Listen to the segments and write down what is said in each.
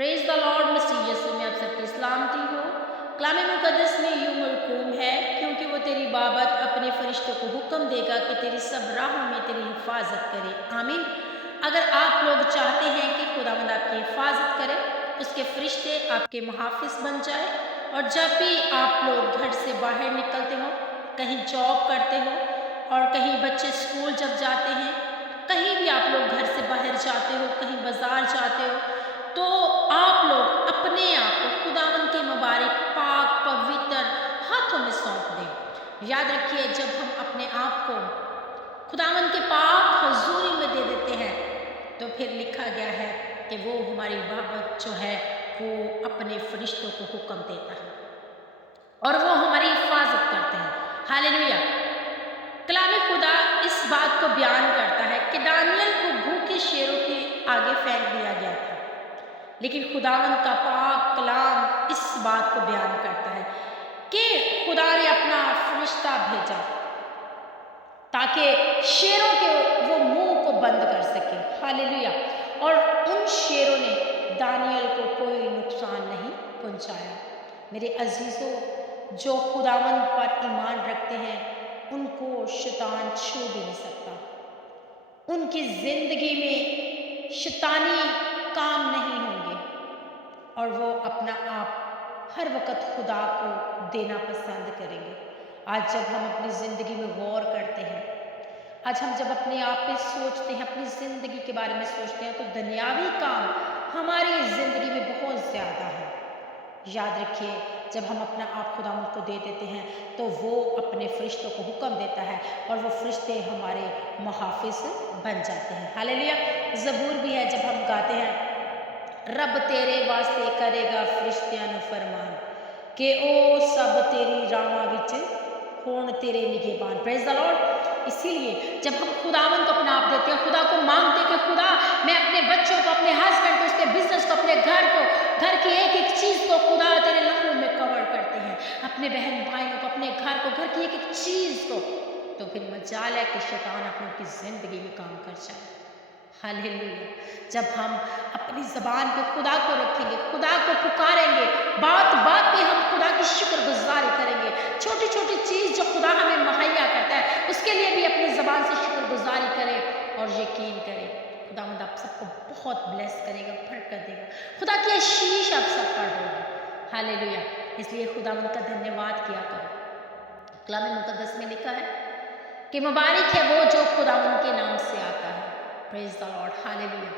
Praise the lord. मसीह यीशु में आप सबकी सलामती हो। कलाम मुकद्दस में यूं मरकूम है, क्योंकि वो तेरी बाबत अपने फरिश्तों को हुक्म देगा कि तेरी सब राहों में तेरी हिफाजत करे। आमीन। अगर आप लोग चाहते हैं कि खुदावंद आपकी हिफाजत करे, उसके फरिश्ते आपके मुहाफिज बन जाए, और जब भी आप लोग घर से बाहर निकलते हो, कहीं जॉब करते हो और कहीं बच्चे स्कूल जब जाते हैं, कहीं भी आप लोग घर से बाहर जाते हो, कहीं बाजार जाते हो, तो आप लोग अपने आप को खुदावंद के मुबारक पाक पवित्र हाथों में सौंप दें। याद रखिए, जब हम अपने आप को खुदावंद के पाक हजूरी में दे देते हैं, तो फिर लिखा गया है कि वो हमारी बाबत जो है वो अपने फरिश्तों को हुक्म देता है और वो हमारी हिफाजत करते हैं। हालेलुया। कलाम खुदा इस बात को बयान करता है कि दानियल को भूखे शेरों के आगे फेंक दिया गया था, लेकिन खुदावंद का पाक कलाम इस बात को बयान करता है कि खुदा ने अपना फरिश्ता भेजा ताकि शेरों के वो मुंह को बंद कर सके। हालेलुया। और उन शेरों ने दानियल को कोई नुकसान नहीं पहुंचाया। मेरे अजीजों, जो खुदावंद पर ईमान रखते हैं उनको शैतान छू भी नहीं सकता। उनकी जिंदगी में शैतानी काम नहीं होंगे और वो अपना आप हर वक्त खुदा को देना पसंद करेंगे। आज जब हम अपनी ज़िंदगी में गौर करते हैं, आज हम जब अपने आप पे सोचते हैं, अपनी ज़िंदगी के बारे में सोचते हैं, तो दुनियावी काम हमारी ज़िंदगी में बहुत ज़्यादा है। याद रखिए, जब हम अपना आप खुदावंद को दे देते हैं तो वो अपने फरिश्तों को हुक्म देता है और वो फरिश्ते हमारे मुहाफिज बन जाते हैं। हालेलुया। ज़बूर भी है, जब हम गाते हैं, रब तेरे वास्ते करेगा फरिश्तियां नु फरमान कि ओ सब तेरी रावां विच होण तेरे निगहबान। Praise the Lord. इसीलिए जब हम खुदावंद को अपना आप देते हैं, खुदा को मांगते हैं कि खुदा, मैं अपने बच्चों को, अपने हस्बैंड को, उसके बिजनेस को, अपने घर को, घर की एक एक चीज़ को खुदा तेरे लहू में कवर करते हैं, अपने बहन भाइयों को, अपने घर को, घर की एक एक चीज़ को, तो फिर मजाल है कि शैतान अपनों की ज़िंदगी में काम कर जाए। हालेलुया। जब हम अपनी ज़बान पे खुदा को रखेंगे, खुदा को पुकारेंगे, बात बात पे हम खुदा की शुक्रगुजारी करेंगे, छोटी छोटी चीज़ जो खुदा हमें मुहैया करता है उसके लिए भी अपनी ज़बान से शुक्रगुजारी करें और यकीन करें, खुदावंद आप सबको बहुत ब्लेस करेगा, बरकत देगा, खुदा की आशीष आप सब पर होगी। हालेलुया। इसलिए खुदावंद का धन्यवाद किया करो। कलाम मुकद्दस में लिखा है कि मुबारक है वो जो खुदावंद के नाम से आता है। Praise the Lord. हालेलुया।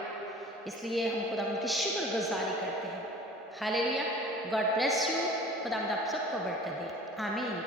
इसलिए हम खुदावंद की शुक्रगुजारी करते हैं। हालेलुया। God bless you. खुदावंद आप सबको बरकत दे। आमीन।